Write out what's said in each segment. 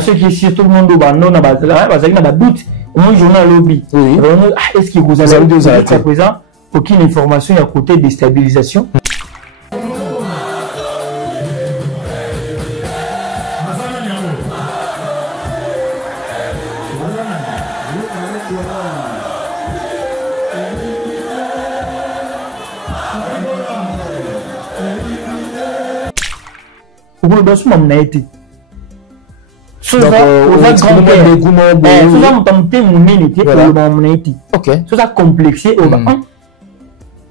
ceux qui surtout le monde non na doute au moins journal lobby est-ce que vous avez jusqu'à présent aucune information à côté déstabilisation vous le son mon été ça complexé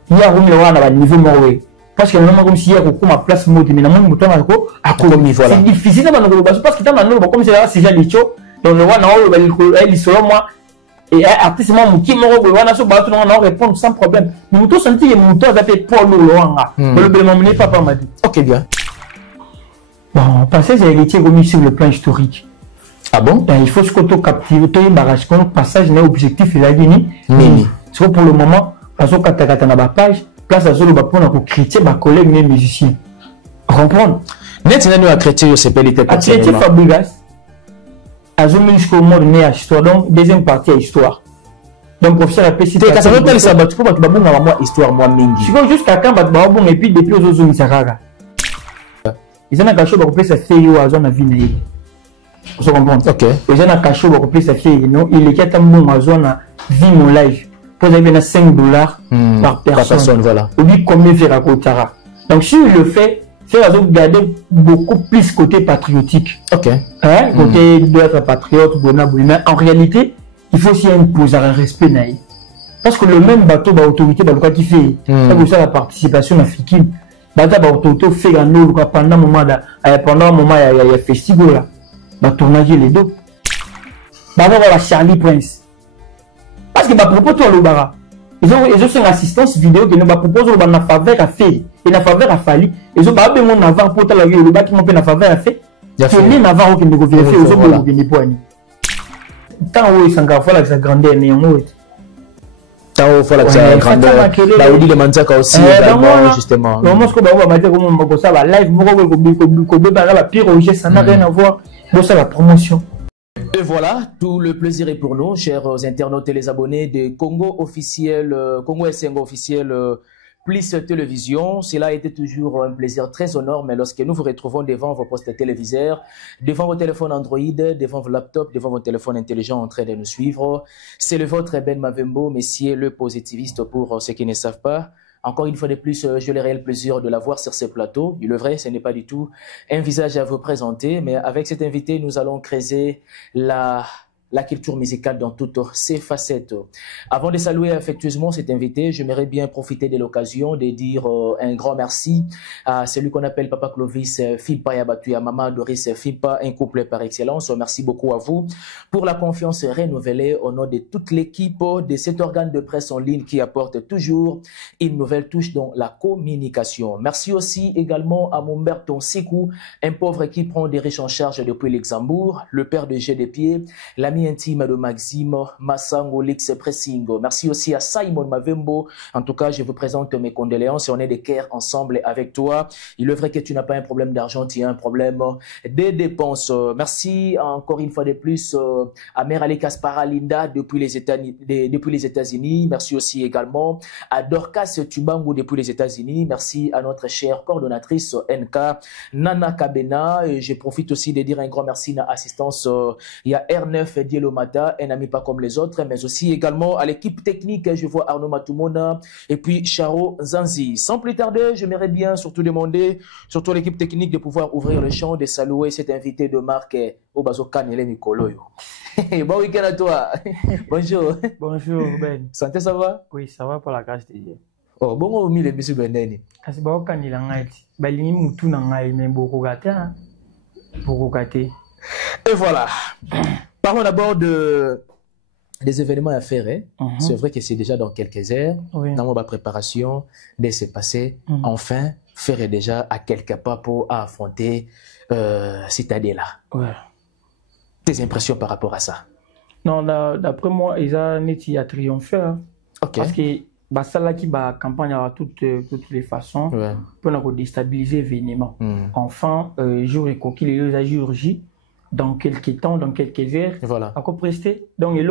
il y a un niveau mauvais parce que normalement comme si il y a ma place mode mais c'est difficile parce que comme c'est déjà des choses donc le roi selon moi et artiste qui m'a répondre sans problème nous tous senti que mon tour d'appel pour le papa m'a dit ok bien. Bon, passage à héritier remis sur le plan historique. Ah bon? Il faut se captiver, tout barrage, quand le passage n'est objectif, il a gagné. C'est pour le moment, parce que quand on a ma page, place à ce pour critiquer ma collègue, mes musiciens. Comprendre? Maintenant, nous, à critiquer, je sais pas, il était à critiquer Fabregas, à zoomer jusqu'au mot de à histoire, donc, deuxième partie à histoire. Donc, professeur a précisé. Ça veut dire que ça va tout pour moi, histoire, moi, mingi. Je vois jusqu'à quand, bon, et puis, depuis, aux autres, ça raga. Ils ont un cachot pour placer sa fille ou à zone à vie. Vous comprenez? Ok. Ils ont un cachot pour placer sa fille. Il est un bon à zone à vie mon live. Pour avoir $5 par personne. Voilà. Ou dit combien faire à Kotara. Donc, si il le fait, faire garder beaucoup plus côté patriotique. Ok. Hein? Côté d'être patriote, mais en réalité, il faut aussi imposer un respect. Parce que le même bateau, l'autorité, qui fait, ça la participation africaine. Bata ba auto fait gano pendant un moment il y a festival là ba tournage les deux ba la Charlie Prince parce que ba propos toi le bara ils ont une assistance vidéo que nous ba propose ba na faveur à fait et na faveur à fali ils ont ba be mon avant pour ta la le ba qui m'ont fait na faveur à fait c'est les navarro qui me go vérifier ils ont be ni poani tant où ils sont ga fois la grandeur ni on il faut la là où dit le manzaka aussi justement comment ce qu'on va mettre comme ça va live ça n'a rien à voir ça la promotion. Et voilà, tout le plaisir est pour nous, chers internautes et les abonnés de Congo officiel, Congo SNG officiel Plus Télévision. Cela a été toujours un plaisir très énorme lorsque nous vous retrouvons devant vos postes téléviseurs, devant vos téléphones Android, devant vos laptops, devant vos téléphones intelligents en train de nous suivre. C'est le vôtre Ben Mavembo, messieurs le positiviste pour ceux qui ne savent pas. Encore une fois de plus, j'ai le réel plaisir de la voir sur ce plateau. Il est vrai, ce n'est pas du tout un visage à vous présenter, mais avec cet invité, nous allons creuser la culture musicale dans toutes ses facettes. Avant de saluer affectueusement cet invité, j'aimerais bien profiter de l'occasion de dire un grand merci à celui qu'on appelle Papa Clovis Fimpa Yabatouya, Maman Doris Fimpa, un couple par excellence. Merci beaucoup à vous pour la confiance renouvelée au nom de toute l'équipe de cet organe de presse en ligne qui apporte toujours une nouvelle touche dans la communication. Merci aussi également à Momberton Sikou, un pauvre qui prend des riches en charge depuis Luxembourg, le père de G des Pieds, l'ami intime de Maxime Massango Lix Pressing. Merci aussi à Simon Mavembo. En tout cas, je vous présente mes condoléances. On est de cœur ensemble avec toi. Il est vrai que tu n'as pas un problème d'argent, tu as un problème de dépenses. Merci encore une fois de plus à Mère Ali Kaspara Linda depuis les États-Unis. Merci aussi également à Dorcas Tubango depuis les États-Unis. Merci à notre chère coordonnatrice NK Nana Kabena. Et je profite aussi de dire un grand merci à l'assistance. Il y a R9 Dielo Mata, un ami pas comme les autres, mais aussi également à l'équipe technique. Je vois Arnaud Matumona et puis Charo Zanzi. Sans plus tarder, j'aimerais bien surtout demander, surtout à l'équipe technique, de pouvoir ouvrir le champ, de saluer cet invité de marque Obazo Kanele Mikoloyo. Bon week-end à toi. Bonjour. Bonjour Ben. Santé, ça va? Oui, ça va pour la grâce de Dieu. Oh, bon, on a mis les messieurs Bendeni. Kasi ba Kanila ngai. Ba lingi mutu na ngai mais beaucoup gâté. Beaucoup gâté. Et voilà. Parlons d'abord des événements à faire. Hein. C'est vrai que c'est déjà dans quelques heures. Oui. Dans ma préparation, de se passer. Enfin, faire déjà à quelques pas pour affronter cette année-là. Ouais. Tes impressions par rapport à ça? Non, d'après moi, ils ont triomphé. Hein. Okay. Parce que ça là qui va campagne à toutes les façons pour déstabiliser l'événement. Enfin, jour et coquille, les jour J. dans quelques temps, dans quelques heures, voilà. à quoi prester. Donc, il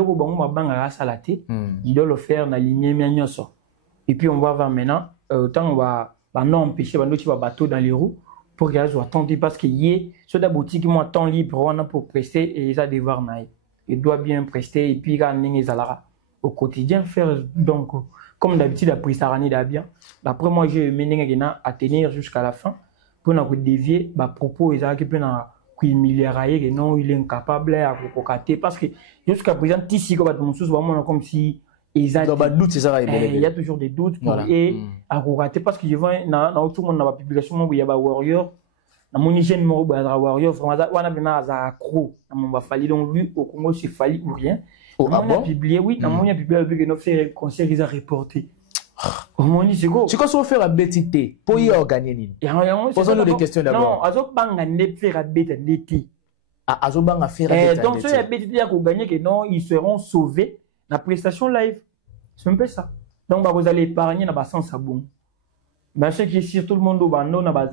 il doit le faire dans l'igné. Et puis, on va voir maintenant, autant on va non empêcher les bateaux dans les roues pour qu'ils soient attendus parce qu'il y a ceux de boutique qui temps libre pour prester et ils ont devoir naï. Il doit bien prester et puis au quotidien faire donc comme d'habitude après ça bien. Après moi j'ai mené à tenir jusqu'à la fin pour nous dévier propos ils ont qui peut milliardaire non il est incapable à cocater parce que jusqu'à présent ici comme si il y a toujours des doutes pour à cocater parce que je vois dans tout le monde dans la publication il y a warrior dans mon hygiène warrior vraiment on a bien à accro on va falloir donc lui au Congo c'est fallu ou rien on a publié oui dans mon publié avec nos frères conseils ils a reporté c'est quoi tu peux faire la bêtité pour y organiser posons-nous des questions d'abord non azo banga ne faire la bêtité azo banga faire donc ceux la bêtité à gagner que non ils seront sauvés la prestation live c'est un peu ça donc vous allez épargner dans sens à bon ben ce qui est sûr tout le monde au bando na ba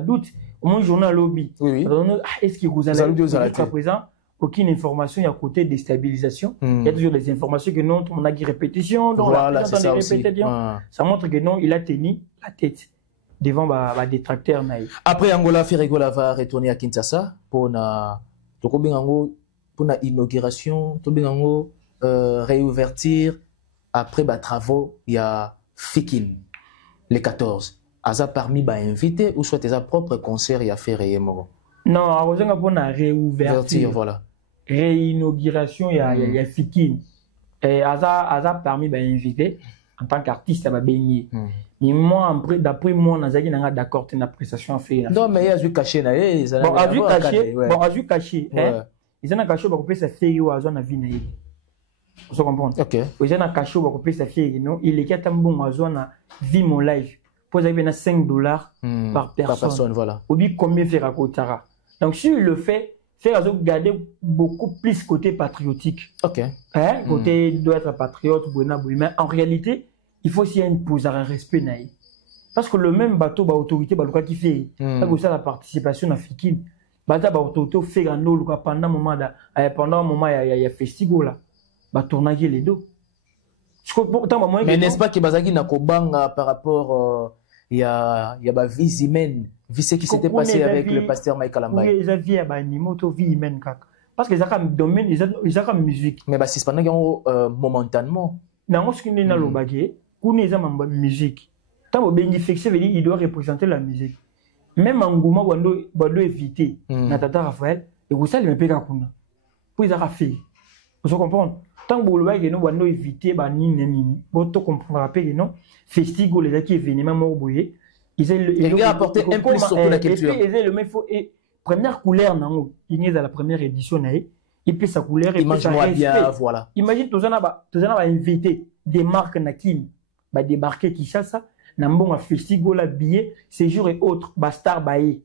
doute au moins journal lobby est-ce que vous allez jusqu'à présent aucune information, il y a côté déstabilisation. Il y a toujours des informations que non, on a dit répétition, donc voilà, c'est ça aussi. Ça montre que non, il a tenu la tête devant les détracteurs naïfs. Après Angola, Ferregola va retourner à Kinshasa pour la inauguration, réouverture. Après travaux, il y a Fikin, les 14. Aza parmi les invités ou soit tes propres concerts, il y a Ferré Moro. Non, on a pour la réouverture. Voilà. Réinauguration, il y a Fikin. Et Aza parmi les invités, en tant qu'artiste, il va baigner. Mais moi, d'après moi, on a d'accord, tu as une appréciation à faire. Non, mais il y a du cachet. Bon, à du caché. Ils ont un cachet pour que ça fasse à vie. Vous comprenez? Ok. Ils ont un cachet pour que ça fasse il est un bon à vie mon live. Pour avoir $5 par personne. Voilà. Ou bien combien faire à Kotara. Donc, si il le fait, faire garder beaucoup plus côté patriotique. Ok. Côté doit être patriote, mais en réalité, il faut aussi imposer un respect naïf. Parce que le même bateau, l'autorité, qui fait, la participation africaine, l'autorité fait pendant un moment, il y a festival là, tourner les dos. Mais n'est-ce pas que Bazaki n'a pas par rapport il y a vie humaine, vu ce qui s'était passé avec le pasteur Michael Ambaye. Oui, ils avaient vie humaine parce qu'ils ont domaine, ils ont musique. Mais c'est pendant momentanément. Non, ce qui est dans le bagage, ils ont musique. Tant que ben fixé, il doit représenter la musique. Même en Gouma, on doit éviter. Natata Raphaël, et vous savez, il me paye à Kuna. Pour ils ont fait. Vous comprenez? Tant que vous voyez, on doit éviter, vous comprendrez que non. Festival, les acquis événements morboyés. Ils ont apporté un plus sur la culture. Et première couleur, il y a la première édition, et puis sa couleur, et puis sa bien, voilà. Imagine, tous on a invité des marques nakin, débarquer Kinshasa, n'ambon un festival, billet, séjour et autres, star baé.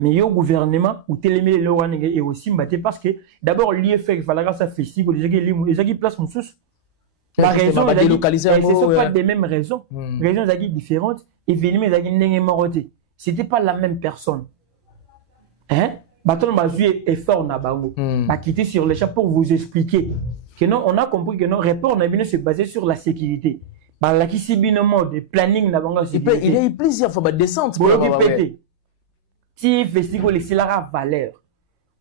Mais il y a un gouvernement où télémé le roi et aussi parce que d'abord l'IFE il fallait grâce à festival les gens qui placent mon sous par raison ce sont pas des mêmes raisons raisons différentes et venir les gens moroté c'était pas la même personne bâton joué effort na bango quitter sur les champs pour vous expliquer que non on a compris que non rapport n'a bien se baser sur la sécurité la qui si bien mode planning na bango il y a eu plusieurs fois descente si festival ici la valeur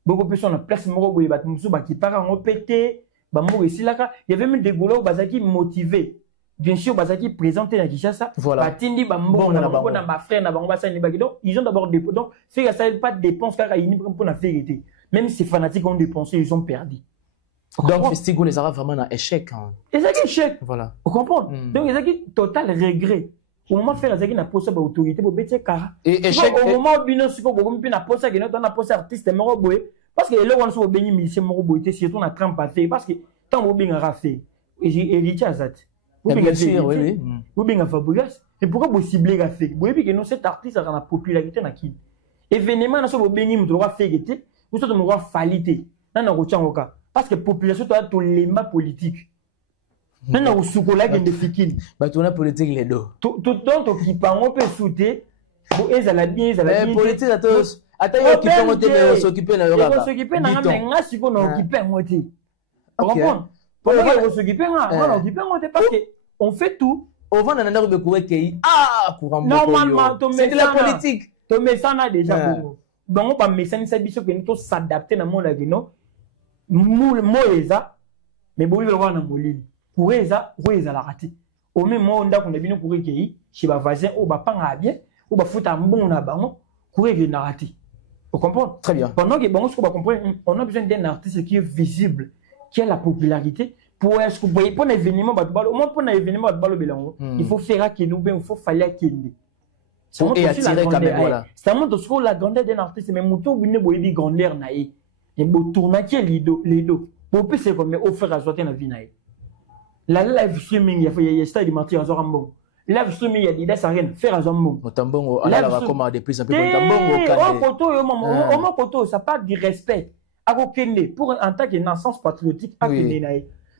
beaucoup plus on a place moko boye bat musu ba qui part en pété ba mo ici là il y avait même des goulots bazaki motivés bien sûr bazaki présenté na Kinshasa batindi ba mo na ba frère na ba ça ni ba donc ils ont d'abord des donc faire ça pas de dépenses car ils pour la vérité même si fanatiques ont dépensé ils ont perdu donc festival les arabes vraiment un échec échec voilà vous comprenez donc ils ont total regret. Au moment faire ça qui n'a pas ça autorité pour bêter car échec au moment où bino siko ko mpi na posa que notre na posa artiste moko boy parce que le one so beni musicien moko boy té surtout na trempe à faire parce que tant vous bien rafé et dit azat vous bien sûr oui vous bien Fabregas et pourquoi vous ciblez à faire vous que non cet artiste a la popularité na qui événement na so beni mu droit faire été ou so mo falité na ko tchangoka parce que population to lema politique. Non, au soukola qui est efficace. On a politique les deux. Tout le temps, qui parle, on peut sauter. Ils allaient bien, ils allaient bien. Politique à tous. Attends, on s'occuper de on s'occuper de parce qu'on fait tout. Normalement, c'est de la politique. Tu mets ça déjà. Donc, on va s'adapter dans le monde. Mais bon, il va voir dans le pour ça, la raté. Au même moment, on a bien pour chez les voisins, on va pas bien, on va foutre un bon là-bas, pour la raté. Vous comprenez? Très bien. Pendant que bon, on a besoin d'un artiste qui est visible, qui a la popularité. Pour un événement, il faut faire qu'il nous il faut faire qu'il et attirer quand même, voilà. Ça montre la grandeur d'un artiste, mais mon tour, il y a une grandeur. Il y a un tournage qui est les deux. Pour que c'est comme offrir à soi dans la vie. La live streaming, il y a stade de Marty à Zorambo. Live streaming, il y a des ça rien faire à Zorambo. Motambongo, on va commander plus un peu. Motambongo, ça parle du respect. Pour en tant que naissance patriotique,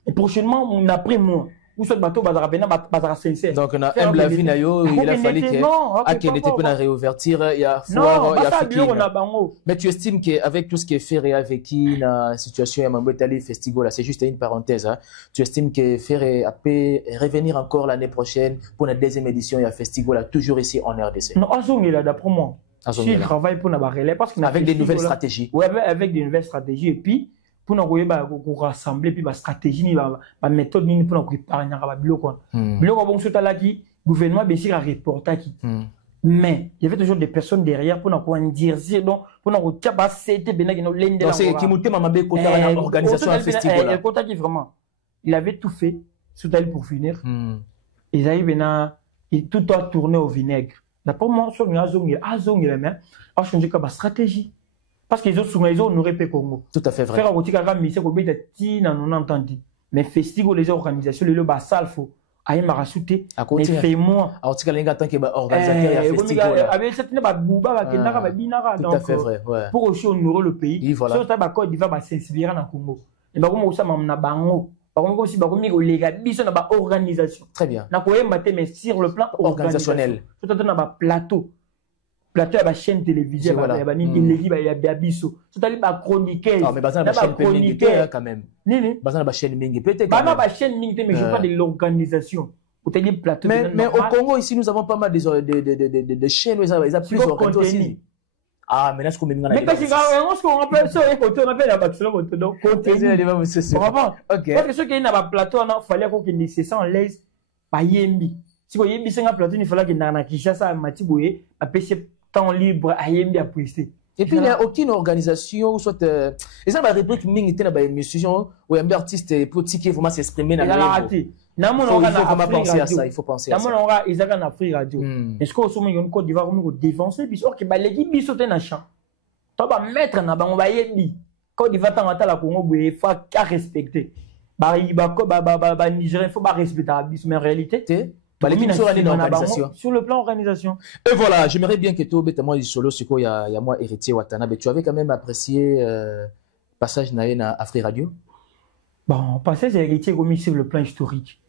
et prochainement, on a pris moi. Où ce bateau bazar sincère. Donc on a aime la vie il a fallu qu'elle n'était pas réouverture, il y a foire, il y a Fekine. Mais tu estimes qu'avec tout ce qui est fait avec qui la situation à Mambetali Festival, c'est juste une parenthèse, hein. Tu estimes que faire peut revenir encore l'année prochaine pour la deuxième édition il y a Festival toujours ici en RDC. Non, Azong est là d'après moi. Si il travaille pour la relais parce qu'il avec des nouvelles stratégies. Oui, avec des nouvelles stratégies et puis pour nous rassembler puis la stratégie la méthode pour nous préparer na biloko biloko bon sur là qui gouvernement bien sûr a reporter qui mais il y avait toujours des personnes derrière pour nous dire donc pour nous tchaba c'était bena qui nous lende donc c'est qui montait mabe côté la organisation un festival côté qui vraiment il avait tout fait sur tel pour finir ils arrivent bena et tout a tourné au vinaigre d'après moi sur azong la main a changé comme stratégie. Parce qu'ils ont souvent honoré le Congo. Tout à fait vrai. Faire un petit camarade, c'est qu'on peut entendu. Mais festival, les organisations, les lobes, ça, il faut. Aïe, m'a rassouté. Mais fais-moi. Alors, tu as l'ingénieur tant qu'il y a organisateur et festival. Avec cette bouba, tout à fait vrai. Pour aussi honorer le pays. Oui, voilà. Si on a Côte d'Ivoire, va s'inspirer dans le Congo. Et bah, comme ça, on a bango. Par contre, si on a l'égalisation, on a organisation. Très bien. On a mais sur le plan organisationnel. Tout à fait, on a plateau. Plateau à la chaîne télévisée, il y a Biabiso. C'est-à-dire la chroniqueuse. Non, mais basant la chaîne chroniqueuse quand même. Basant la chaîne Mingi, peut-être. Basant la chaîne Mingi, mais je parle de l'organisation. Plateau. Mais au Congo, ici, nous avons pas mal de chaînes, ils ont plus organisé. Ah, mais là, ce qu'on met dans la mais parce qu'on appelle ça, on appelle la maximum, donc, contenu. Ok. Parce que ceux qui ont un plateau, il fallait qu'on ait nécessaire l'aise, pas yembi. Si vous yembi, c'est un plateau, il fallait qu'il y ait un Kinshasa, un Matiboué, un PC temps libre à yembi à prester. Et puis, il n'y a aucune organisation, soit, et ça, la réplique, il y a une émission où un artiste politique vraiment s'exprimer dans la radio. Il faut penser à ça, il faut penser à ça. Dans mon aura, ils ont un Afrique radio. Est-ce qu'on a une Côte d'Ivoire où on défoncer, puis ok, bah, l'équipe bisote na champ. Tu vas mettre na ba on va yembi. Côte d'Ivoire tant la Congo, il faut qu'à respecter. Bah, Nigérien, il faut pas respecter la bis, mais en réalité, sur le plan organisation. Et voilà, j'aimerais bien que toi, moi, solo, il y a moi, héritier Watanabe. Tu avais quand même apprécié passage na Afrique Radio? Bon, passage héritier remis sur le plan historique.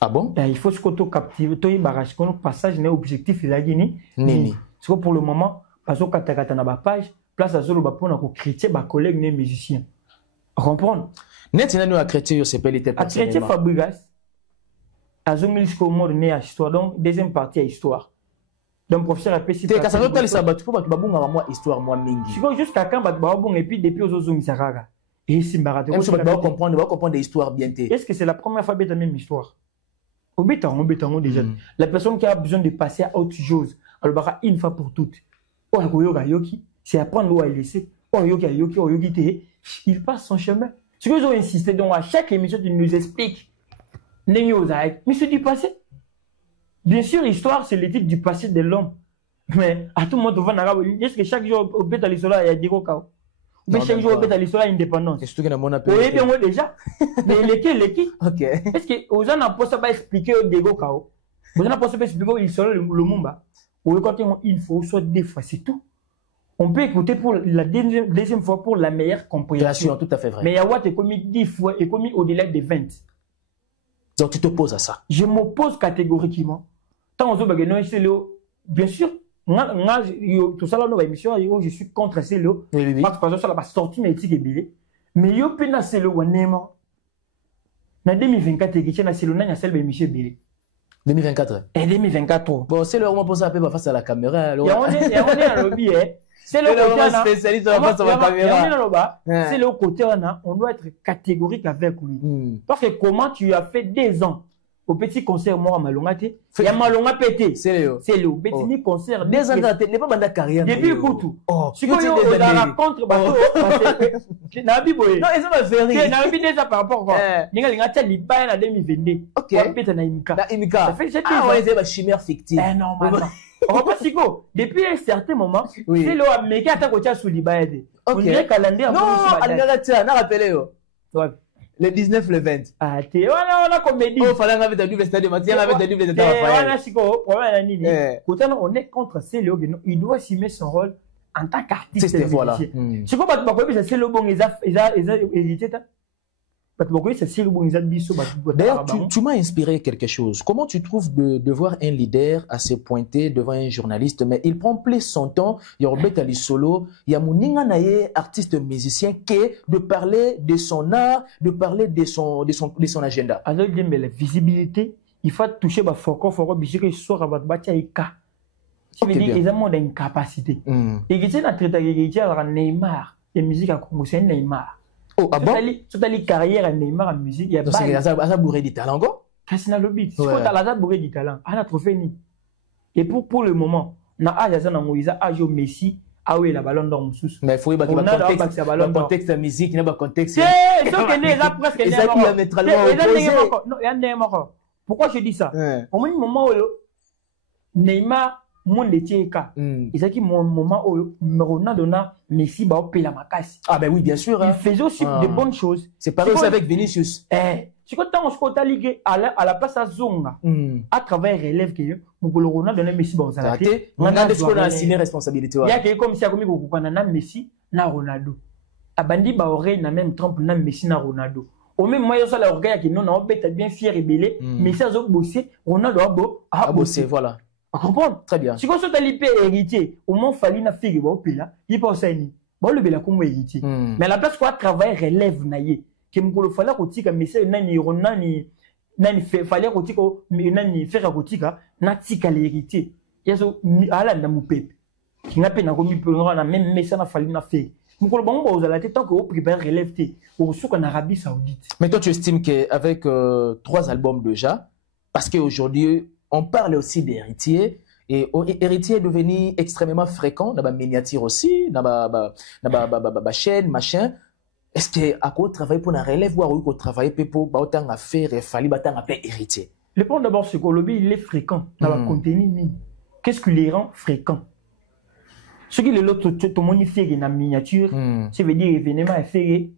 Ah bon? Il faut se captiver. Toi, il barrage que passage n'est objectif il a gagné. Nini. Parce que pour le moment, parce que quand on a page, place à zolo pour nous critiquer mes collègues les musiciens. Comprendre? Net nous a critiqué c'est pas l'été personnellement. A critiqué Fabregas. À zomil jusqu'au mot né à histoire. Donc deuxième partie à histoire. Donc professeur a péché. T'es quand ça veut pas le sabat, tu peux pas babunga moi histoire moi mingi. Tu vois jusqu'à quand bat babung et puis depuis aux autres misaraga. Et si mbarate. On va comprendre des histoires bien. Est-ce que c'est la première fois bête la même histoire? Au béton déjà. La personne qui a besoin de passer à autre chose, elle va une fois pour toutes. Oh yoga yoki, c'est apprendre où à laisser. Oh yoga yoki, oh yogi te, il passe son chemin. Ce qu'ils ont insisté donc à chaque émission tu nous expliques. Mais c'est du passé. Bien sûr, l'histoire c'est l'étude du passé de l'homme. Mais à tout le monde on va n'avoir. Est-ce que chaque jour au béton l'histoire il y a des coca? Mais chaque jour au béton l'histoire indépendance. Qu'est-ce que tu as mon appel? Oui, bien moi déjà. Mais les qui? Ok. Est-ce que aux gens n'ont pas expliqué au dégo kao? Aux gens n'ont pas expliqué il sera le mumba. Ou quand il faut soit des fois c'est tout. On peut écouter pour la deuxième fois pour la meilleure compréhension. Tout à fait vrai. Mais Yawat est commis 10 fois et commis au-delà de 20. Donc tu t'opposes à ça? Je m'oppose catégoriquement. Tant aux autres, bien sûr, tout ça là, nos émissions, je suis contre Célo. Parce que ça, la sortie métique est billet. Mais yo, pena Célo, ou Nema. En 2024, il y a Célo, il y a celle de Michel Billet. 2024. Et 2024. Bon, c'est le moment pour ça, un peu face à la caméra. Et on est à l'objet, hein. C'est le côté spécialiste face à la caméra. C'est le côté, on doit être catégorique avec lui. Parce que comment tu as fait des ans au petit concert, moi, à Malongate, il y a Malonga pété. C'est le petit concert. Des ans, n'est pas ma carrière. Depuis le coup, si tu racontes, non, ils ont fait rien. Non, ils déjà par rapport à Ninga Linga, Liban à 2022. Ok. Ça fait 7 ans. Ah, ouais, c'est ma chimère fictive. Non, maintenant. Depuis un certain moment, c'est le Américain qui a côté sous Liban. On dirait calendrier. Non, on a rappelé. Le 19, le 20. Ah, on a comédie. Oh, fallait avoir des nouveaux stades de matière, avec des nouveaux stades de on est contre Célo, il doit assumer son rôle en tant qu'artiste. C'est voilà. C'est quoi, c'est le bon, ils ont hérité. D'ailleurs, tu m'as inspiré quelque chose. Comment tu trouves de voir un leader à se pointer devant un journaliste, mais il prend plus son temps, il y a Robert Ali Solo, il y a Mouninga Naye, artiste musicien, qui de parler de son art, de parler de son agenda. Alors, la visibilité, il faut toucher le fort, il sort à votre Ika. Ça veut dire qu'ils ont une capacité. Et ils ont traité Neymar, la musique à Congo, c'est Neymar. Oh, ah bon? Toute la carrière à Neymar en musique, il y a pas. C'est bourré du talent, quoi? Cassina le beat. C'est quoi, t'as bourré du talent? On a trouvé ni. Et pour le moment, na aja na Moïse, aja Messi, ah oui, la ballon d'or moussous. Mais il faut y avoir le contexte musique, il n'y a pas contexte. C'est, sauf que là, presque, il y a diamétralement opposé. Non, il y a Neymar. Pourquoi je dis ça? Au moment où Neymar, mon Letieka, et c'est qui mon moment où Ronaldo na Messi va payer la macasse. Ah ben oui, bien sûr. Il faisait aussi de bonnes choses. C'est pareil aussi avec Vinicius. C'est quand on se ligue à la place à Zonga, à travers relève que Ronaldo na Messi va s'arrêter. On a assigné responsabilité. Il y a que comme si à comme na Messi na Ronaldo. Abandi ba oreille na même trompe na Messi na Ronaldo. Au même moyen ça la orgueil qui non on peut être bien fier et belé, mais ça a bossé, Ronaldo a bossé, voilà. On comprend très bien. Si on soit allé héritier, au moins fallait na figue ba opela, il pense à ni. Bon le bela comme héritier. Mais à la place quoi travail relève naie, que m'ko fallait kotika Messi nani nani fallait kotika nani faire kotika na tika l'héritier. Yaso ala na mu pepe. Qui n'a pas na komi pe na même Messi na fallait na faire. M'ko bon ba ozala tant que au prépare relève té au souk en Arabie Saoudite. Mais toi tu estimes qu'avec 3 albums déjà, parce qu'aujourd'hui on parle aussi d'héritier et héritier est devenu extrêmement fréquent dans la miniature aussi, dans la chaîne, machin. Est-ce que à quoi travailler pour la relève ou à quoi travailler pour autant à faire et fallait autant appeler héritier? Le point d'abord c'est que le lobby il est fréquent dans le contenu. Qu'est-ce qui les rend fréquents? Ce qui est l'autre tout le monde fait dans la miniature, ça veut dire événement est fait.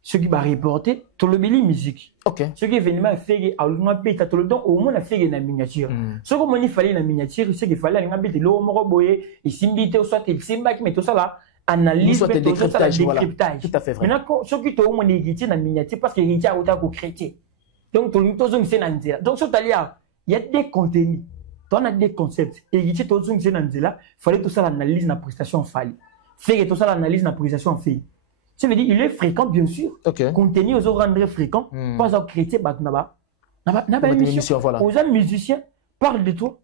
Ce qui va reporter, tout le béli musique. Ok. Ce qui est événement fait, à l'on a payé tout le temps, au moins a fait une miniature. Ce qu'on il fallait la miniature, c'est qu'il fallait un habit de l'eau, moroboye, et simbilité, soit il simbac, mais tout ça là, analyse, soit décryptage. Voilà. Tout à fait vrai. Maintenant, ce qui est au moins héritier dans la miniature, parce que héritier a autant que chrétien. Donc, tout le monde c'est dans là. Donc, ce là, il y a des contenus. On a des concepts. Héritier, tout le monde c'est dans là. Il fallait tout ça l'analyse, la prestation, fallait. Faire tout ça l'analyse, la prestation, fait. Ça veut dire il est fréquent, bien sûr. Okay. Contenu aux rendre fréquent. Pas aux chrétiens, n'a émission. Voilà. Aux jeunes musiciens, parle de toi.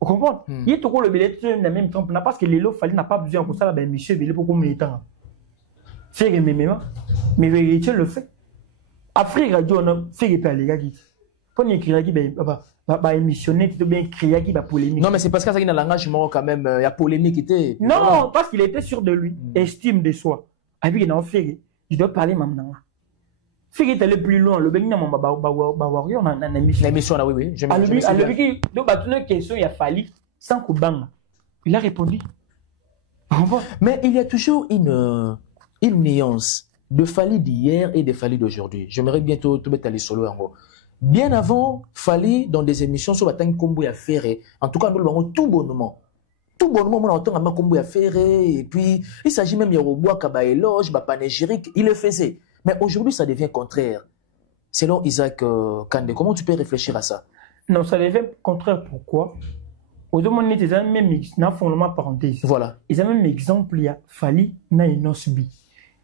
Vous comprenez? Il y a tout le billet de la même temps. Parce que les lots, n'a pas besoin de ça, ben, monsieur, il est pour combien de temps? Faire un mémément. Mais vérité le fait. Afrique Radio, on a fait les gars qui. Quand il écrit, bah, émissionner, tu dois bien créer qui va polémique. Non, mais c'est parce que ça, il y a un langage, quand même, il y a polémique qui était. Non, parce qu'il était sûr de lui. Estime de soi. Avec une affaire, je dois parler maintenant. Fait qu'il est allé plus loin, le bénin m'a warrior dans l'émission. L'émission là, oui. Donc, une question, il a fallu sans coup bang. Il a répondu. Mais il y a toujours une nuance de Fali d'hier et de Fali d'aujourd'hui. J'aimerais bientôt te mettre à les solo en gros. Bien avant, Fali dans des émissions sur Batang Kombo à faire, en tout cas, nous l'avons tout bonnement. Tout bonnement, on entend un combo à faire, et puis il s'agit même de Yoruba, Kaba éloge, panégyrique, il le faisait. Mais aujourd'hui, ça devient contraire. Selon Isaac Kande, comment tu peux réfléchir à ça? Non, ça devient contraire. Pourquoi? Aux hommes, ils ont même fondement parenthèse. Voilà. Ils ont même exemple, il y a Fali, na Inosbi.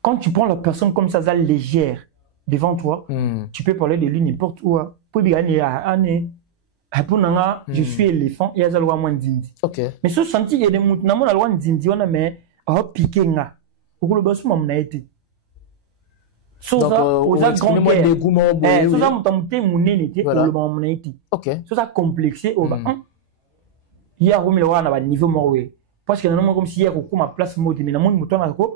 Quand tu prends la personne comme ça, légère, devant toi, tu peux parler de lui n'importe où. Pour dire, je suis éléphant, il y a la loi moins dindi. Ok. Mais ce senti, il y a des moutons, la loi dindi, on a mais, piqué, pour le boss, on a été. Donc, aux grands des goumons, ok. Ça complexé, il y a un niveau mauvais. Parce que nous comme si il y a ma place mode mais na mon mouton à quoi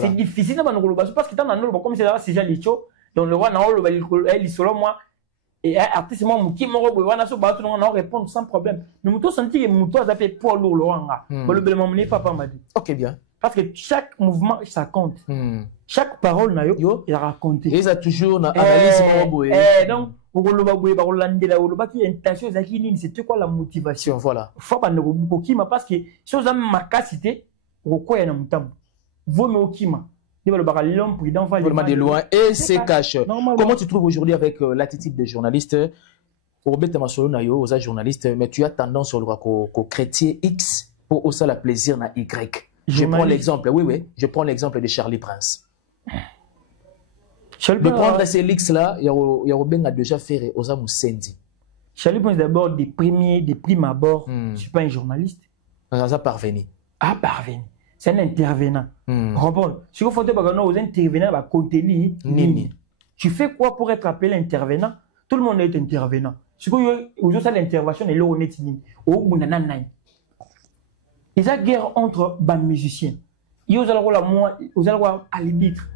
c'est difficile de nous parce que dans comme c'est là c'est déjà les choses donc le roi na le selon moi et artiste moi qui mo bo wana so ba tout on répondre sans problème mais mouton senti que mouton ça fait poids lourd le roi le bel moment papa m'a dit OK bien parce que chaque mouvement ça compte chaque parole na yo il a raconté et ça toujours na analyse mo donc pour le bagoué par l'andela ou le baki intention zakini c'est quoi la motivation voilà faut pas ne kokima parce que si vous avez ma capacité pourquoi na mutambo vaut mieux okima il va le baka l'homme prudent va vraiment de loin et se cache comment tu trouves aujourd'hui avec l'attitude des journalistes Robert Masolo na yo aux journalistes mais tu as tendance sur le ko chrétien X pour aussi la plaisir na Y je prends l'exemple oui je prends l'exemple de Charlie Prince. De prendre ces leaks là, Robin a déjà fait aux Amoussendi. Charlie Prince d'abord des primes abord, je suis pas un journaliste. Ça parvenu. Ah parvenu. C'est un intervenant. Comprends? Si vous faites pas aux intervenants va contenir nini. Tu fais quoi pour être appelé intervenant? Tout le monde est intervenant. Si vous avez l'intervention et l'honnête nini. Au bunananai. Il y a guerre entre les musiciens. Il y a à l'arbitre.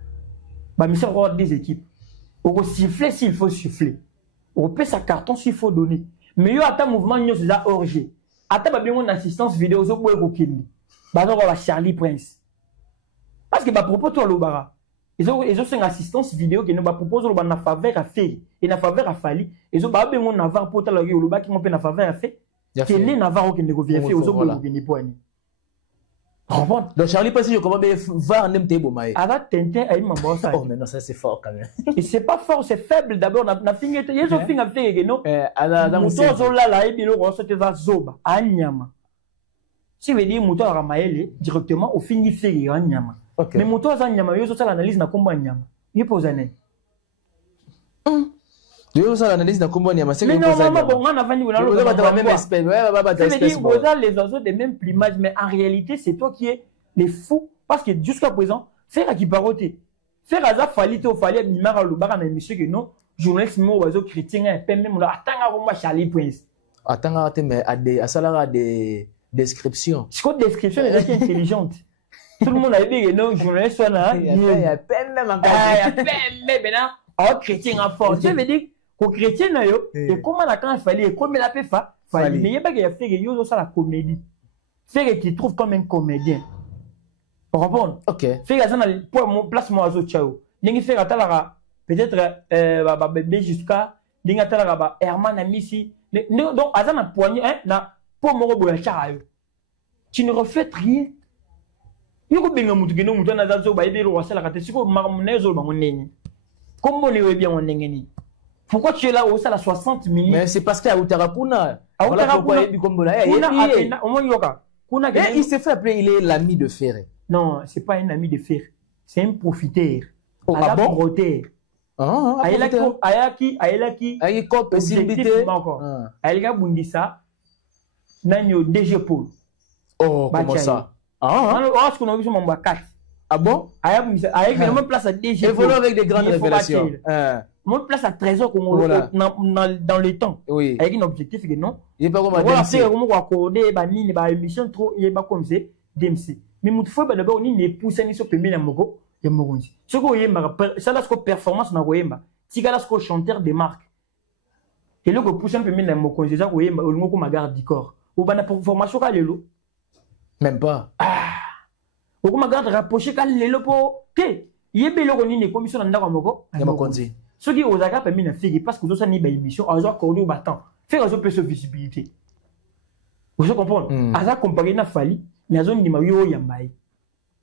Bah, mais ça va des équipes. On va siffler s'il faut siffler. On peut sa carton s'il faut donner. Mais il y a un mouvement qui est orgé. Attends, il y a une assistance vidéo. Il y a Charlie Prince. Parce que, propos de l'Obara, ils ont une assistance vidéo qui nous propose une faveur à faire. Et une faveur à Fali. Ils ont une Navarre pour le Yoruba qui ont une faveur à faire. Quel est Navarre qui nous vient faire aux autres qui nous donc Charlie Prince je comment va en MT Bomae avec Tintin à une maman ça oh mais non ça c'est fort quand même et c'est pas fort c'est faible d'abord na fini ils ont fini à faire que non dans mouton là et bien le reste c'est va zoba anyama si veut dire mouton ramaele directement au fini faire anyama mais mouton za nyama yo ça l'analyse na komba nyama il pose année Yo ça l'analyse na komba nyama c'est que mais normalement bon on a venu là le même espèce les oiseaux des mêmes plumages mais en réalité c'est toi qui es les fous parce que jusqu'à présent faire qui paroter faire ça fallait mimara le bar mais monsieur que non journaliste mo oiseau chrétien un peu même là attends moi Charlie Prince attends mais à salara des descriptions c'est quoi description les gens intelligentes tout le monde a dit que non journaliste soit là il y a peine même en cas il y a peine mais maintenant oh chrétien en force ça veut dire qu'au chrétien na yo et comment la quand il fallait comme la peut faire fallait mais il y a pas qu'il a fait que yo ça la comédie fait qu'il trouve comme un comédien pour comprendre OK fait que ça na pour mon place moi zo ciao ningi fait atala peut-être bébé jusqu'à ningi atala ba Herman Amisi donc azana poignée hein na pour mo boya chayo tu ne refais rien yoko benga mutu geno mutu na zazo ba ebe lo wasala kate siko marmonezo ba monene comme on est bien on nengeni. Pourquoi tu es là au salaire 60 minutes? Mais c'est parce qu'il y a Outarapuna. Voilà pourquoi il il s'est fait appeler, il est l'ami de Ferré. Non, c'est pas un ami de Ferré. C'est un profiteur. Oh, ah bon? Profiteur. Ayaki. Ayaki possibilité. Ayaka Bundisa. Nanyo DG Paul. Oh, comment ça? Ce qu'on a vu sur mon bac. Ah bon? Ayaki même place à DG Paul. Il avec des grandes révélations. Moi, place à trésor dans le temps. Oui. Avec un objectif que non. Il n'est pas comme on sait comment accorder une émission trop, il n'est pas comme c'est DMC. Mais il faut d'abord on est poussé ni sur premier moko ya mokonzi. Ce que yemba ça là ce que performance na yemba. Tika là ce que chanteur de marque. Et le que pousse un peu na mokonzi ça yemba au ngoko magarde du corps. Ou bana formation ka lelo. Même pas. Ou ko magarde rapprocher ka lelo po ke. Yebe le ko ni commission na ndako moko ya mokonzi. Ce qui aux agapes mis na figi parce que vous avez une émission à accorder au battant faire un peu de visibilité vous comprenez à ça comparer na fali mais zone ni mayo yambai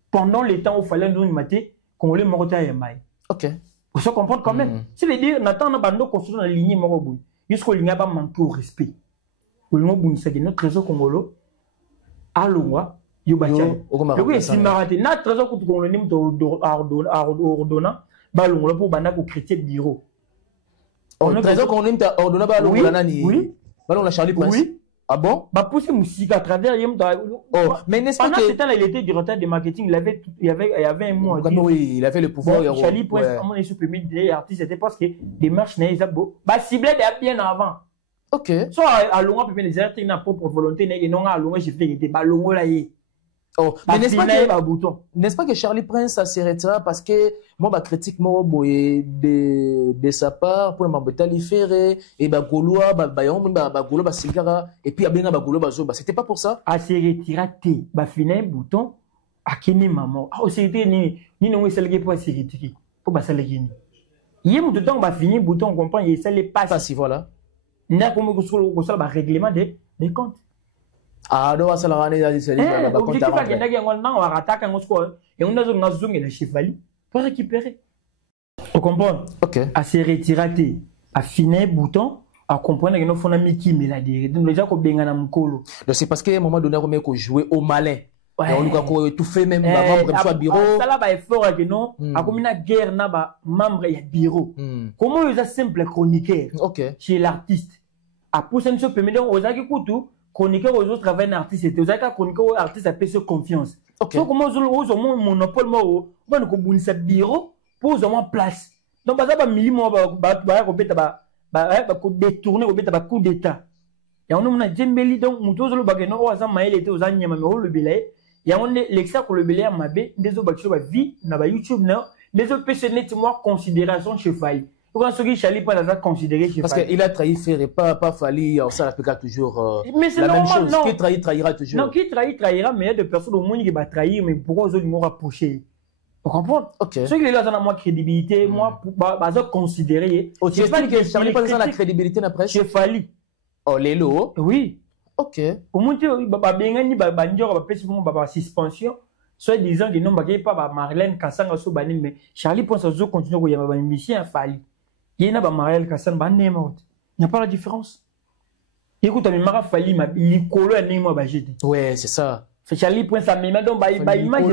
pendant les temps où fallait nous mater qu'on les morta yambai OK vous comprenez quand même ça veut dire n'attend na bando construire la ligne morobu jusqu'au ligne pas manquer au respect olingo bunisa ke notre trésor congolo alongwa yo bacha yo ko simarate na trésor ko congolo ni mto ordonna balongolo pour banda ko chrétien bureau on trésor congolo ni mta ordonna balongolo nani balongolo Charlie Prince. Oui. Ah bon? Bah pousser musique à travers mais n'est-ce pas pendant que ce temps-là, il était directeur de marketing, il y avait un mot à dire. Oui, il avait le pouvoir. Bon, Charlie Prince, à mon avis, permis des artistes, c'était parce que des marches n'avaient pas beau. Bah ciblé bien avant. Ok. Soit à Longa, peut les artistes n'a propre volonté, et non à Longa, j'ai fait des ballons là. Oh, mais n'est-ce pas que Charlie Prince a s'est retiré parce que moi ma critique moi de sa part pour m'embêter les ferrer et ba goloa ba golo ba sigara et puis abenga ba golo ba zo ba c'était pas pour ça a s'est retiré ba finé bouton a kini maman ah c'était ni non c'est le pour s'est retiré pour ba ça le kini yé mu temps ba fini bouton on comprend il ça les passe si voilà n'a comme ko ça ba règlement des comptes. Ah, non, ça l'a ramené à des objectif à gagner un attaque un score et on a une zone et la chevalier pour récupérer. On comprend? Ok. À se retirer, à finir bouton, à comprendre que nous faisons un Mickey Mélodie. Donc déjà qu'on benga na mukolo. Donc c'est parce qu'à un moment donné, on met qu'on jouer au malin. Ouais. Et on nous a tout fait même membre comme soit bureau. Ça là va effort que non. À comme une guerre na ba membre il y a bureau. Comment ils a simple chroniqueur. Ok. Chez l'artiste. À pousser un peu mais donc aux aki kutu. Chroniqueur aux autres travail d'artiste et aux autres chroniqueur aux artistes à payer confiance. Donc comment aux autres monopole moi on va nous sa bureau pour aux autres place. Donc bah ça va milimo bah répéter bah détourner répéter bah coup d'état. Et on a djembeli donc muto zolo bah non aux autres mail était aux autres nyama mais au le belay. Et on est l'extra pour le belay à mabé des autres bah vie na bah YouTube non les autres personnes moi considération chez Faye. Pourquoi ce qui Charlie pas la considéré chez parce qu'il a trahi Ferré pas Fali ça la toujours mais c'est la normal, même chose non. Qui trahira toujours non qui trahira mais il y a des personnes au monde qui va trahir mais pourquoi ils vont rapprocher vous comprenez ceux qui là dans moi crédibilité moi bah considérer c'est pas que Charlie pas dans la crédibilité na presse chez Fali oh Lelo oui ok au monde bah bengani bah njoro bah pesi bah suspension soit disant que non bah pas Marlène Kassanga so bani mais Charlie pense à continuer ko yaba ba mission à Fali. Il y a Marielle Kassan, il n'y a pas la différence. Écoute, mais Mara Fali, il colle un niveau à jeter. Ouais, c'est ça. C'est Charlie Prince, mais maintenant, bah, image,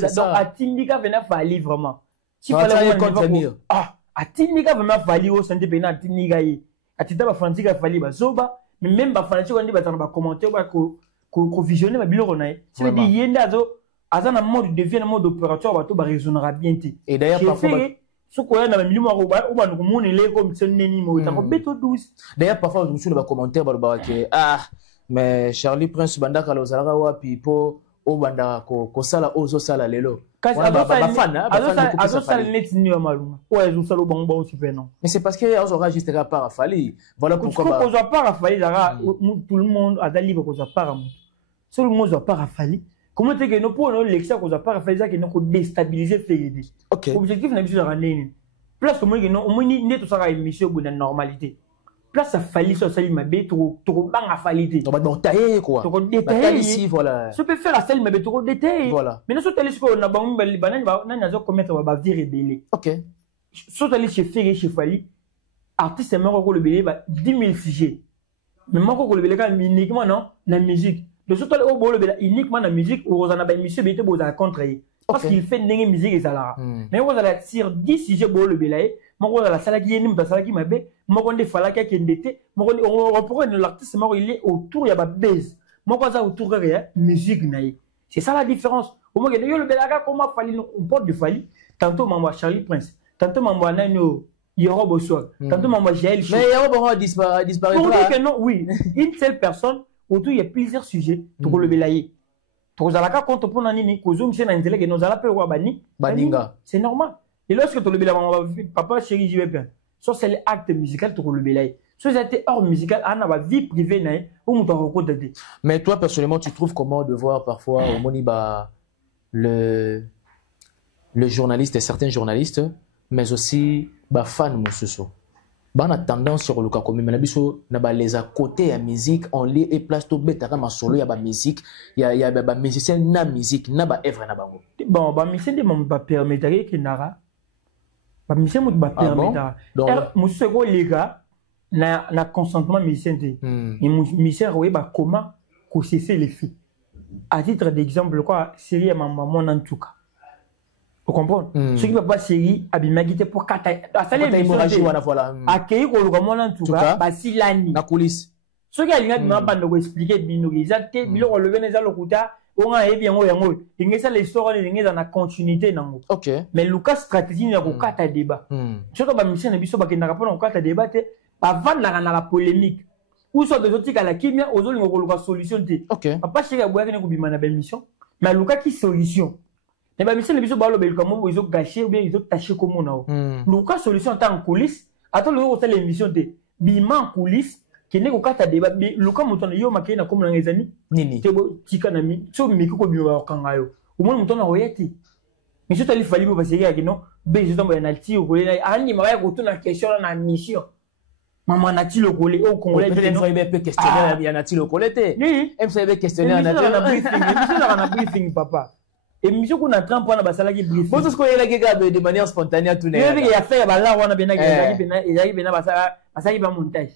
c'est ça. À Tindika, venait Fali vraiment. Si fallait ah, à Tindika, vraiment Fali, au centre de à Tindika, à Tita, Frantika, Fali, Zoba, mais même Frantika, on dit, bah, commenter, qu'on visionner, ma bilo, on a. C'est dit, il y a un mode devient un mode opérateur, bah, tout, bah, raisonnera bien. Et d'ailleurs, parfois, d'ailleurs parfois je me suis dans les commentaires ah mais Charlie Prince banda kala zalaka wapi po o banda ko sala ozo sala lelo mais c'est parce que on aura juste à part Fali voilà pourquoi on doit pas Fali tout le monde a libre qu'on doit pas tout le monde doit pas Fali. Comment est-ce que nous pouvons l'excès qu'on a pas fait ça que nous déstabiliser Fédé. OK. Objectif n'a plus de ramener. Place au moins que nous au moins n'est tout ça à émission de normalité. Place à Fali sur celle mabé trop bang à Fali. On va détailler quoi. Trop détailler ici voilà. Ça peut faire à celle mabé trop détailler. Voilà. Mais nous sommes allés sur na bangu banane na zo commettre va dire rebelle. OK. Sont allés chez Ferré chez Fali. Artiste mort le belé 10 000 sujets. Mais moi le belé uniquement non la musique. De ce au bolo uniquement la musique ou on a ba monsieur bete boza contre parce qu'il fait une musique et ça là mais on a la tire 10 sujets bolo belaye moi on a la sala qui est sala qui m'a bé moi on des fala qui ndete moi on pourrait l'artiste mort il est autour il y a ba base moi on a autour rien musique naïe c'est ça la différence au moins que le belaga comment Fali on porte de Fali tantôt maman Charlie Prince tantôt maman Nano Yoro Bossoir tantôt maman Jaël mais Yoro va disparaître pour dire que non oui une seule personne. Autour, il y a plusieurs sujets pour le belayer. Pour les alaka compte pour nani, kozum c'est n'intérêt que nous allons faire quoi bani. Baninga. C'est normal. Et lorsque tu le belayer, papa chéri j'y vais bien. Ça c'est l'acte musical pour le belayer. Ça c'était hors musical, on a vie privée naï ou mon temps de. Mais toi personnellement, tu trouves comment de voir parfois au Moniba le journaliste et certains journalistes, mais aussi bah fan Moussousou. On a tendance sur le cas comme les à côté à musique on lit et place tout bête à solo il y a musique il y a musicien na musique na ba œuvre na bango bon ba musicien de mon ba permettre que nara ba musicien mo ba permettre donc monsieur go les gars na consentement musicien te. Et musicien royeba comment cesser les faits. À titre d'exemple quoi, série à maman en tout cas. Vous comprenez? Ce qui va pas série abimagité pour kata. Ça les hémorragie voilà. Accueillir au moment en tout cas, bah si l'année. La coulisse. Ce qui a n'a pas de expliquer bino exacté, bilo relever les alokuta, on a bien o yango. Il ça l'histoire les dans la continuité nango. OK. Mais Lucas stratégie na ko kata débat. Ce que ba mission na biso ba ke na rapport on kata débat te avant la polémique. Ou soit des autres qui à la kimia aux autres ngoko solution te. OK. Papa cheka boya ke ko bima na belle mission. Mais Lucas qui solution. Mais ba mission na biso ba lo bel comme ils ont gâché ou bien ils ont taché comme on. Lucas solution en coulisses. Attends le ko telle émission te. Bima en coulisses. Kene ko kata débat luka muto na yo makena na comme na ngezani nini tebo tika na mi so mi ko biwa kanga yo umone muto na royeti mais so tali fali bo basiri akino be je tombe na ti ko le ani ma ya ko tuna question na mission mama na ti lo ko le o congolais peut-être faut be questionnaire ya na ti lo ko le te MCB questionnaire na briefing papa et mission ko na 30 points na basala ki briefing bon tout ce qu'on est là de manière spontanée tout n'est il y a fait ba la wana bena bena basala ba montage.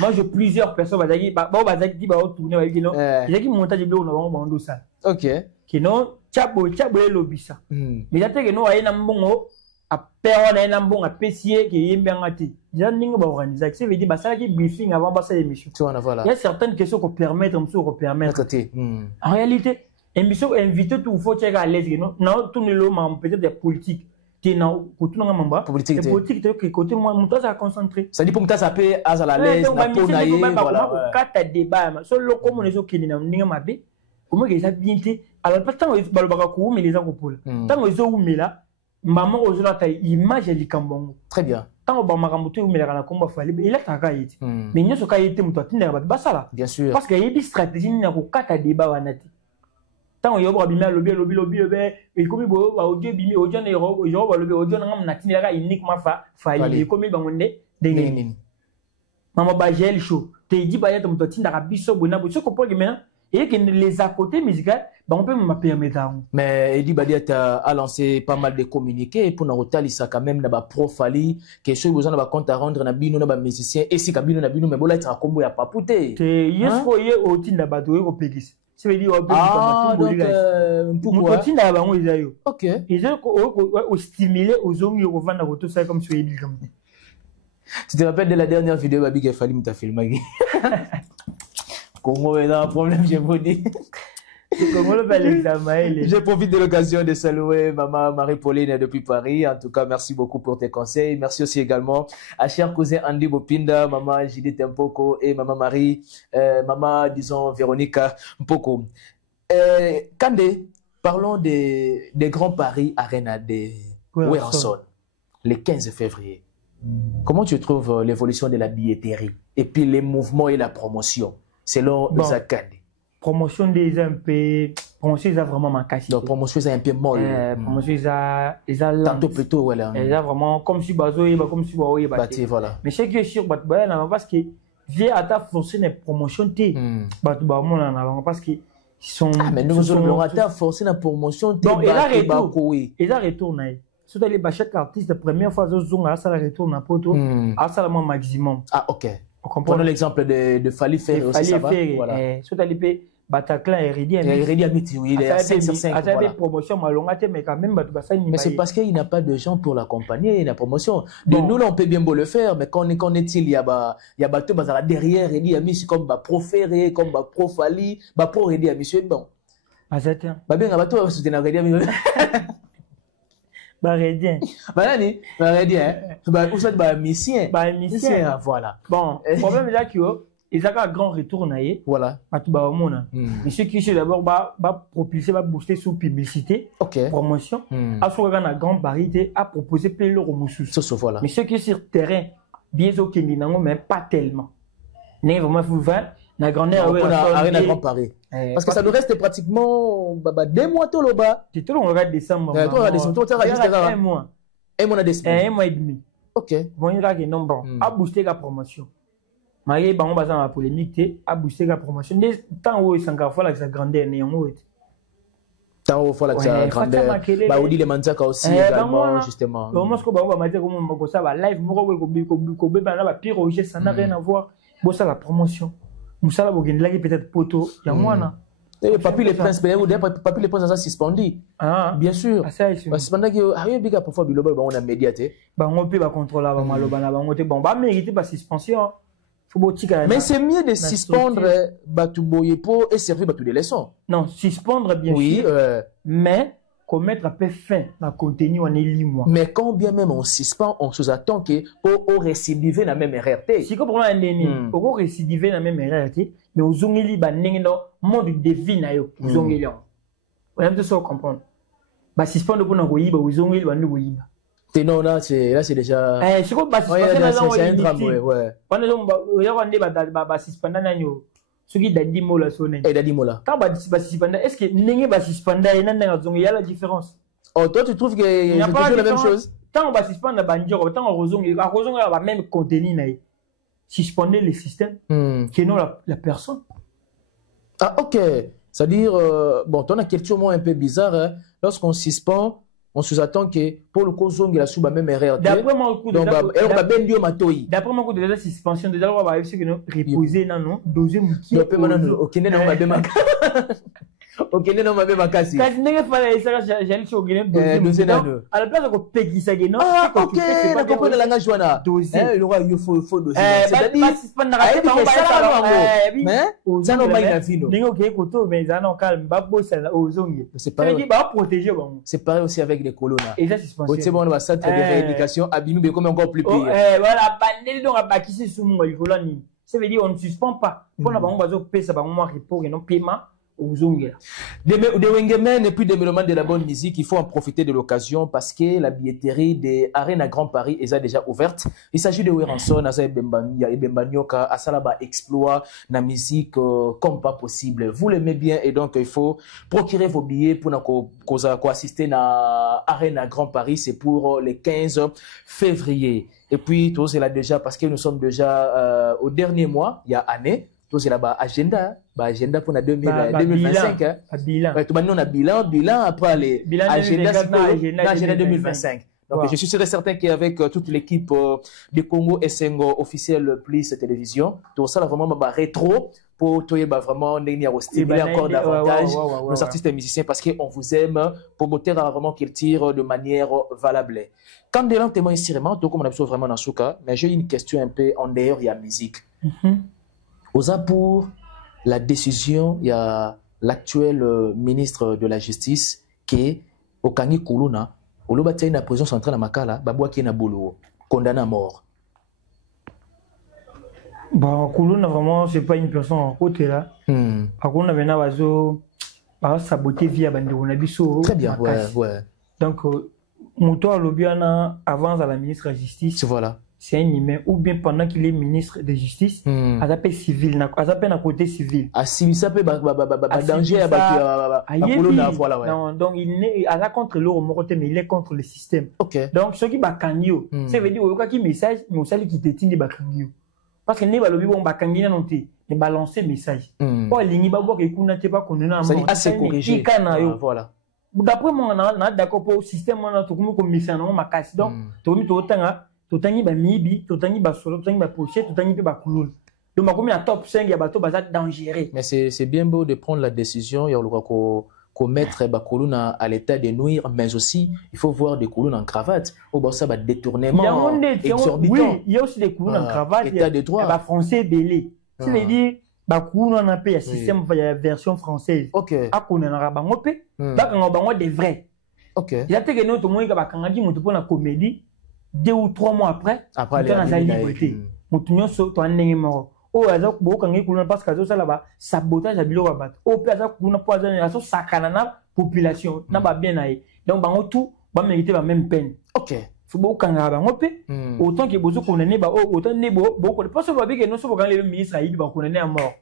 Moi j'ai plusieurs personnes bazaki bazaki ba tourner ba kino ezaki montage de on va bando ça OK kino chabo lobisa mais ça que no aye na mbongo a peur na mbongo a pesier qui yembe ngati ya ninga ba organiser ça veut dire basaki briefing avant passer l'émission tu vois voilà il y a certaines questions qu'on permettre en réalité émission invité tout faut checker à l'aise non tout le monde peut-être des politiques qui na kutuna mamba politique te côté moi muta ça concentré ça dit pour muta ça peut à la l'aise na pona ye voilà kata débat so lo comme les autres qui na ninga mabe comment que ça bien te alors pas tant balobaka ko mais les gens ko pola tant ils ont umela maman ozula ta image li kambongo très bien tant ba makambo te umela kana komba fali il a taka yiti mais nyoso ka yiti muta tinda ba basala bien sûr parce que y a des stratégies na ko kata débat wanati tant on y a bien lobby et comme bo ba audio bimi audio na yo ba lobby audio na na tinira ka uniquement fali comme ba ngonde dengeni mama ba gel show te dit ba ya to tinda ka biso bona bo ce ko pour maintenant et que les à côté musical bah on peut me permettre mais Edi Badi a lancé pas mal de communiqués pour nous retaler ça quand même na ba profali que ceux besoin na ba compte à rendre na bino na ba musicien et si kabino na bino mais bola être combo ya papoute te yesko ye o tinda ba to ko pegis ça veut dire pourquoi tinda ba ngo izayo OK ils ont stimuler aux hommes yo vendre tout ça comme sur comme tu te rappelles de la dernière vidéo Babi qui a fallu me filmer Congo est dans un problème, je vous dis. Je profite de l'occasion de saluer maman Marie-Pauline depuis Paris. En tout cas, merci beaucoup pour tes conseils. Merci aussi également à cher cousin Andy Bopinda, maman Judith Mpoko et maman Marie, maman, disons, Véronica Mpoko. Kande, parlons des grands paris Arena de Werrason, le 15 février. Comment tu trouves l'évolution de la billetterie et puis les mouvements et la promotion? Selon Zakandi. Promotion des un peu. Promotion, ils ont vraiment manqué. Donc, promotion, ils ont un peu molle. Promotion, ils ont tantôt plutôt, voilà. Ils ont vraiment, comme si Bazo, comme si Baoui, voilà. Mais ce qui est sûr, parce que, via à ta force, les promotions, parce qu'ils sont. Ah, mais nous avons à forcer la promotion, donc, ils ont retourné. Surtout les chaque artiste, la première fois, ils ont retourné à Poto, à ça, le maximum. Ah, ok. Prenons l'exemple de Fali Ferry aussi, ça va. Voilà. Surtout les Bataclan et Redi Amiti, oui, il est à 5 sur 5. Voilà. Promotion, mais quand même, mais c'est parce qu'il n'a pas de gens pour l'accompagner, la promotion. De nous, là, on peut bien beau le faire, mais quand est-il, il y a bateau, derrière Redi Amiti, comme Pro Ferry, comme Pro Fali, Pro Redi Amiti, bon. Bien, bateau, c'est un Redi Amiti. Barédien. Banani, Barédien. Où ça de Missien? Missien, voilà. Bon, le problème est que ils ont un grand retour naïe. Voilà. À tout bas au monde. Mais ceux qui sont d'abord propulser, booster sous publicité, promotion. À ce qu'on a un grand barité à proposer plein de remoussous. Voilà. Mais ceux qui sont sur terrain, bien sûr qu'ils n'ont mais pas tellement. N'est vraiment fou la grandeur à Grand Paris. Parce que ça nous reste pratiquement 2 mois tout là-bas. Tu te regardes décembre. Tu regardes décembre. Tu regardes 1 mois. 1 mois de décembre. 1 mois et demi. OK. Bon, il y a des nombres. À booster la promotion. Mais on va dans la polémique, à booster la promotion. Tant où ils sont fois la grandeur néanmoins. tant au fois la grandeur bah on dit les manzaka aussi également justement moi ce que bah on va dire comment ça va live moi ko be ba pire au ça n'a rien à voir bon ça la promotion musala bokende là peut-être poto ya mwana et papi les princes papi les princes ça suspendu bien sûr suspendre que rien biga parfois biloba on a médiaté bah on peut ba contrôler ba maloba na ba ngote bon ba mériter ba suspension. Mais c'est mieux de suspendre Batuboyepo et servir Batu des leçons. Non, suspendre bien sûr, mais commettre un peu fin dans le contenu en élimine. Mais quand bien même on suspend, on sous-attend que pour récidiver la même RRT. Si vous prenez un ennemi, pour récidiver la même RRT, mais aux ongeli banengendo monde devine ayo, aux ongeli. On aime tout ça comprendre. Bah suspendre pour nous goyiba, aux ongeli bandu goyiba. Non, là c'est déjà c'est quoi bah c'est un drame ouais on est suspendre nanyo soki dadi mola sonné et dadi mola quand bah suspendre est-ce que nenge ba suspendre et nanga zongi ya la différence toi tu trouves que c'est toujours la même chose tant on va suspendre banjoro tant on rozongi va même contenu na suspendre le système que non la personne ok c'est-à-dire bon ton a quelque chose un peu bizarre hein? Lorsqu'on suspend on sous-attend que pour le cause la sous même RRT. D'après mon coup de d'après mon coup de la suspension déjà on va réussir que nous reposer non doser muki. OK non va bien OK non va bien kasi. Kasi nenge fallait ça j'ai sur doser à la place de peggy ça non. OK na comprendre la langage wana. Le roi il faut doser. C'est-à-dire suspendre mais ça non va la vie non. Nenge OK koto mais ça non calme ba bossa ozongi. C'est pas protéger bon. C'est pareil aussi avec les colons là. Et ça suspension. C'est bon on va centre de rééducation abîmé comme encore plus pire. Voilà bandeli donc abakisi sous mon coloni. Ça veut dire on ne suspend pas. Pour na bango bazo pesa bango moi repos et non paiement. Des Wengemen et puis des mélomanes de la bonne musique, il faut en profiter de l'occasion parce que la billetterie des Arènes à Grand Paris est déjà ouverte. Il s'agit de Weranson, Aza Bembanyoka, Asalaba exploit la musique comme pas possible. Vous l'aimez bien et donc il faut procurer vos billets pour assister à Arènes à Grand Paris. C'est pour le 15 février. Et puis tout c'est là déjà parce que nous sommes déjà au dernier mois, il y a année. Tout c'est là-bas agenda pour la 2025 hein. Bilan. Tout maintenant on a bilan après les agenda 2025. Donc je suis sûr et certain qu'avec toute l'équipe de Congo Essengo officiel plus télévision, tout ça là vraiment rétro pour toi vraiment stimuler encore davantage nos artistes et musiciens parce qu'on vous aime pour montrer vraiment qu'ils tirent de manière valable. Quand des gens témoignent ici vraiment, tout comme on a besoin vraiment dans ce cas, mais j'ai une question un peu en dehors il y a musique. Osa pour la décision, il y a l'actuel ministre de la Justice qui est Okangi Kuluna, Olobati na prison centrale à Makala, Babouaki qui est na Bolo, condamné à mort. Bon, Kuluna vraiment c'est pas une personne en côté là. Par contre, on avait nawazo, saboter via Banduruna Bisso. Très bien, ouais. Donc, Mouto Lobiana avance à la ministre de la Justice. Voilà. C'est un humain, ou bien pendant qu'il est ministre de Justice, à l'appel civil, à l'appel à côté civil. Ah, si ça peut danger voilà, ouais. Non, donc il n'est à contre l'eau, mais il est contre le système. OK. Donc, ce qui bakangio, ça veut dire qu'il message, mais aussi qu'il t'étine bakangio. Parce que n'est pas le bon bakangina non t'es, mais balancer message. Pour l'ingé ba que kuna t'es pas connu na. Ça dit assez corrigé. Voilà. D'après moi, on a d'accord pour le système, on a tout comme message, on m'a cassé. Donc, tout totangi ba mibi totangi ba solo totangi ba pochette totangi pe ba kulul donc ma comme la top 5 ya bato baza dangereux. Mais c'est bien beau de prendre la décision, il y a le qu'on mettre ba kuluna à l'état de nuire, mais aussi il faut voir des kuluna en cravate au bon ça va détournement exorbitant. Oui, il y a aussi des kuluna en cravate, état de droit, ba français belé, c'est-à-dire ba kuluna na pe ya système ya version française. OK. A konana ra bango pe ba kanga bango de vrai. OK. Il y a teke no to moyi ka ba kanga di moto pour la comédie 2 ou 3 mois après la liberté mutunyo so to andenge moko o aza bokangi kuna parce que ça là-bas sabotage à bilo ba o pe aza kuna poison aso sakana na population na ba bien naé donc bango tout ba mériter la même peine. OK. Faut bokanga bango pe autant que bozo condamné ba autant nebo boko parce que ba bi que non so bokangi le ministre Aïd ba condamné à mort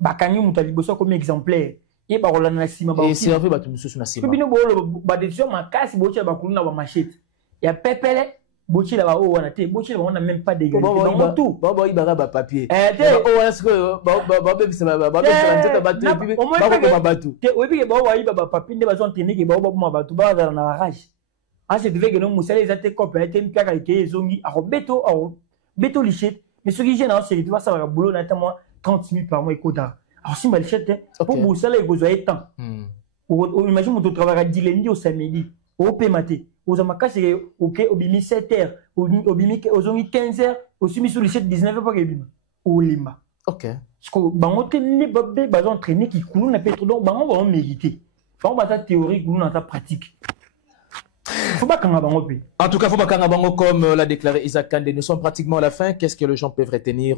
ba kangi mutali boso comme exemplaire et ba rolana na sima ba et servi ba tout monsieur na sima bino bo ba décision makasi bo tia ba kuna ba machette ya pepele Bochi là-bas, on n'a même pas d'égalité. Tout. Il va avoir papier. C'est vrai que nous, Moussa, les athées copains, étaient une carte qui est zongi, à Beto Lichet. Mais ce qui est général, c'est que tu vas savoir, boulot, notamment 30 000 par mois, et quota. Alors, si Malichette, pour Moussa, il vous avez temps. Imagine, mon travail du lundi au samedi, au Pématé. Aux Amakas, c'est OK, au Bimi 7h, au Bimi 15h, au Sumi sur Lichet 19h, pas que Bima. Au Lima. Ok. Parce que, on tenait des bases entraînées qui coulent, on a fait trop donc, on va mériter. On va ta théorie, on a ta pratique. En tout cas, faut pas Kangabango, comme l'a déclaré Isaac Kande, nous sommes pratiquement à la fin. Qu'est-ce que les gens peuvent retenir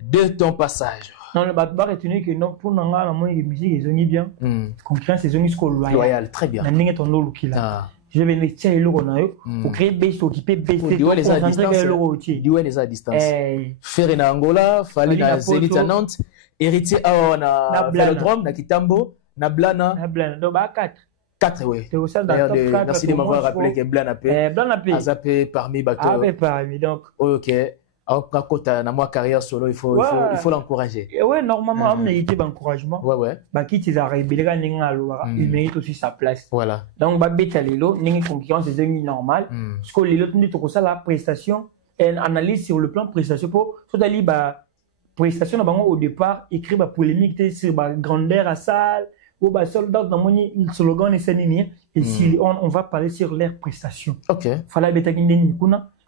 de ton passage? Non, le va retenir que non, pour nous, la musique, ils ont bien. Concurrence, ils ont loyal, très bien. Je vais me tirer le ronayo pour créer base occupé base les à distance. Faire na Angola, fallait na Zenit à Nantes, héritier na Vélodrome, na Kitambo, na Blana. Donc, 4, oui. Merci de m'avoir rappelé que Blana a zappé parmi bateaux. Parmi, donc. Ok. Quand on a moi carrière solo, il faut l'encourager. Oui, normalement, on mérite l'encouragement. Ouais. Qui t'es arrivé, il mérite aussi sa place. Voilà. Donc, Lilo, une concurrence est normale. Parce que Lilo, tu dis que la prestation, une analyse sur le plan prestation pour prestation au départ, écrit polémique sur la grandeur à salle. Soldat dans mon slogan et si on va parler sur leur prestation. Ok. Fallait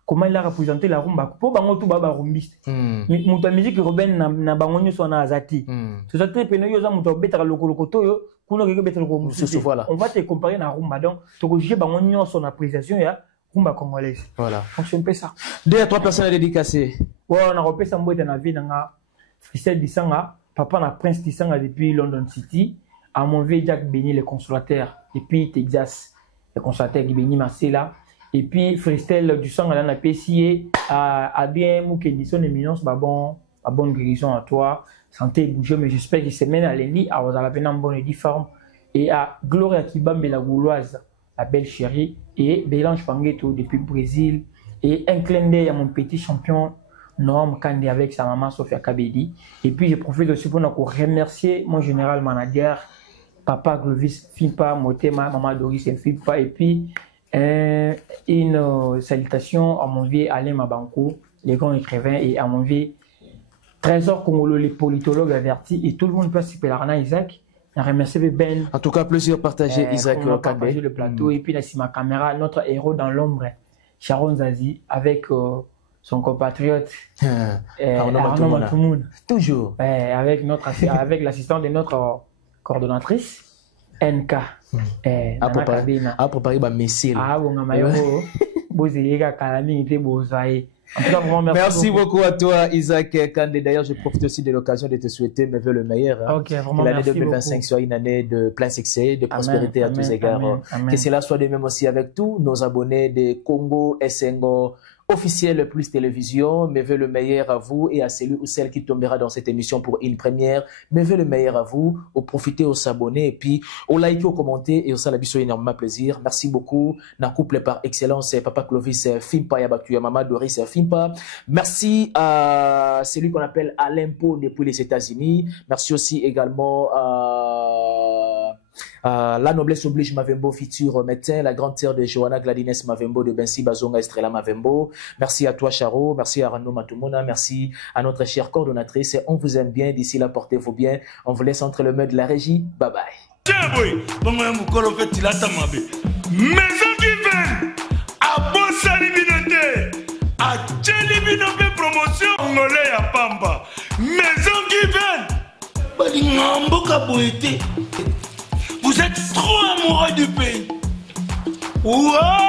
comment il a représenté la rumba pour bango tout baba rumbiste. Muta musique urbaine na bango so na azati. To ça très peno yo za muta betara lokolokoto yo kuno ke betara ko musu. On va te comparer na rumba donc to ko juger bango nyonso na appréciation ya rumba congolaise. Voilà. Donc c'est un peu ça. 2 à 3 personnes dédicacées. Ouais, on a repé ça mbote na vie nga Freestyle Disanga, papa na Prince Disanga depuis London City. À mon vieux Jack Béni, le consulateur, et puis Texas, le consulateur qui Béni Marcella, et puis Freestyle du sang à la PCA, à bien Moukédi, son éminence, bonne guérison à toi, santé bouger, mais j'espère que semaine à lundi, à vous la peine en bonne et difforme, et à Gloria Kibambe la Gauloise, la belle chérie, et Bélange Pangueto depuis le Brésil, et un clin d'œil à mon petit champion, Norm Kandé avec sa maman Sophia Kabedi, et puis je profite aussi pour remercier mon général manager, Papa Glovis Fimpa, Motema, Maman Doris Fimpa, et puis une salutation à mon vieux Alain Mabanko, les grands écrivains, et à mon vieux Trésor Congolo, les politologues avertis, et tout le monde peut s'y Arna Isaac. Je remercie Ben. En tout cas, plaisir partagé, Isaac Kandé. Le plateau, et puis là, c'est ma caméra, notre héros dans l'ombre, Sharon Zazie, avec son compatriote Arnaud Matoumoun. Toujours. Avec l'assistant de notre coordonnatrice NK. À préparer ma missile. Merci beaucoup à toi, Isaac Kandé. D'ailleurs, je profite aussi de l'occasion de te souhaiter mes vœux le meilleur. Que l'année 2025 soit une année de plein succès, de prospérité à tous égards. Que cela soit de même aussi avec tous nos abonnés de Congo, Essengo, officiel plus télévision. Mes vœux le meilleur à vous et à celui ou celle qui tombera dans cette émission pour une première. Mes vœux le meilleur à vous, au profiter, au s'abonner et puis au liker, au commenter et au salabiso énormément plaisir. Merci beaucoup. Na couple par excellence, Papa Clovis Fimpa Yabatuya, Maman Doris Fimpa. Merci à celui qu'on appelle Alain Po depuis les États-Unis. Merci aussi également à la noblesse oblige Mavembo, futur médecin, la grande sœur de Johanna Gladines Mavembo de Bensi Bazonga Estrella Mavembo. Merci à toi, Charo. Merci à Rano Matumona. Merci à notre chère coordonnatrice. On vous aime bien. D'ici là, portez-vous bien. On vous laisse entre les mains de la régie. Bye bye. Maison qui vient à promotion Angolais à Pamba. Maison qui vient. Vous êtes trop amoureux du pays. Wow!